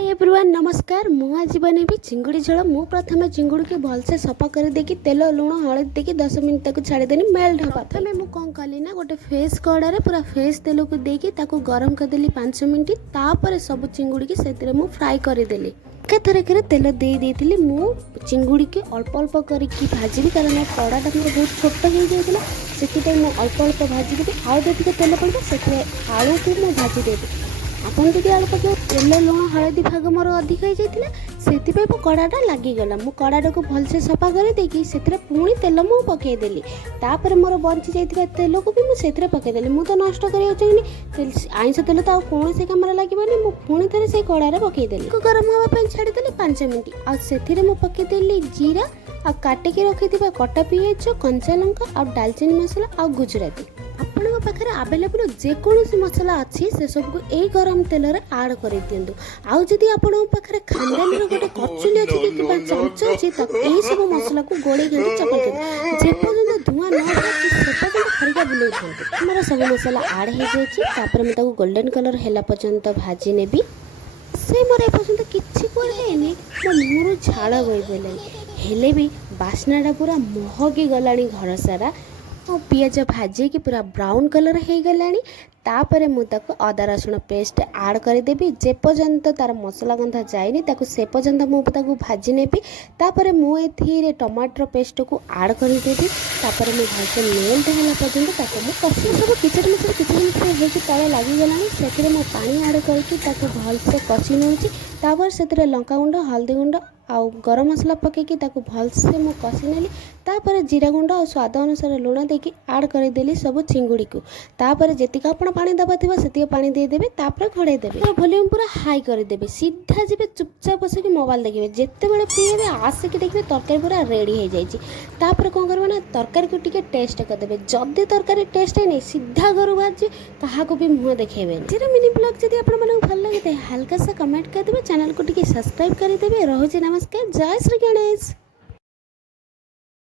Everyone नमस्कार। मु आज बनैबी चिंगुड़ी झोल। मु प्रथम चिंगुड़ी के भलसे सफा कर देकी तेल लुण हलदी देकी 10 मिनट तक छाड़ीदेनी मेल्ट हाँ। प्रथम मु कौन कली ना गोटे फेस कड़े पूरा फेस तेल को देकी ताकू गरम करदेली 5 मिनट। तापर सब चिंगुड़ी की से मु फ्राए करदेली। एकाथरक तेल दे देती मु चिंगुड़ी के अल्प अल्प करके भाजी कारण कड़ाटा मोर बहुत छोट हो जाता से अल्प अल्प भाजी आउ जब तेल पड़े से आलू को मुझे भाजी देवी। आपन जब आलू पक तेल लुण हलदी भाग मोर अधिक हो जाता से कड़ाटा लगिगला। मु कड़ाटा को भलसे सफा कर देकी से पुणी तेल मु पकईदेली। तापर मोर बंची जाइए तेल को भी मुझे पकईदेली। मु तो नष्ट करा चाहिए आइंस तेल तो कौन से कम लगे मुझे पुणी थे से कड़ारे पकईदेली। गरम हाँवाई छाड़ीदेली 5 मिनट। आउ पकईदेली जीरा आ काटिकी रखी कटा पिज कंचा लंका आ डालचीनी मसला आ गुजराती। आपन पाखे आवेलेबल जेकोसी मसला अच्छी से सबको यही गरम तेल आड कर दिंतु। आउ जदि आपण पाखे खानदानी गोटे कचुली अच्छी कि चमच अच्छी यही सब मसला को गोड़े घंटे चपल जेपर्यंत धुआं न से खरिका बुलाई था। मोर सब मसला आड हो जाए मुझे गोल्डन कलर है पर्यंत भाजी नेबी। से मोर एपर्यंत किसी कुआड़े मो मुहर झाड़ बही पड़े हेले भी बास्नाटा पूरा महकी गलानी घर सारा। और पियाज भाजी की पूरा ब्राउन कलर हो गलानी। तापर मुझे अदा रसुण पेस्ट आड करदेवी जे पर्यंत तार मसला गंधा जाए से पर्यंत मुझे भाजी नेबी। तापर मुझे टमाटर पेस्ट को आड करदेवी। तापर मुझे भलसे मेल्ट होला पर्यंत कषी सब किचड़ मिचड़ हो तले लगिगला से पानी आड करके भलसे कषि नौची। तापर से लंका गुंड हल्दी गुंड आउ गरम मसला पकईकी भलसे मु कषि नेली। तापर जीरा गुंड और स्वाद अनुसार लुण देकी आड करदेली सब चिंगुड़ी को। तापर जेतिक आपण पानी दबा थी से पानी देदेवे। तापर घड़े देवे वॉल्यूम पूरा हाई करदेवे। सीधा जी चुपचाप बस मोबाइल देखिए जिते बड़े फ्री हे आसिक देखिए तरकारी पूरा रेडी हो जाए। तापर कौन करेंगे ना तरकारी को टिके टेस्ट करदेवे। जदि तरकारी टेस्ट है नहीं सीधा घर बाहर जी क्या भी मुँह देखेबे। मिनी ब्लॉग जब आपको भल लगे हल्का सा कमेंट करदेवे। चैनल को टिके सब्सक्राइब करदेवे। रोज नमस्कार। जय श्री गणेश।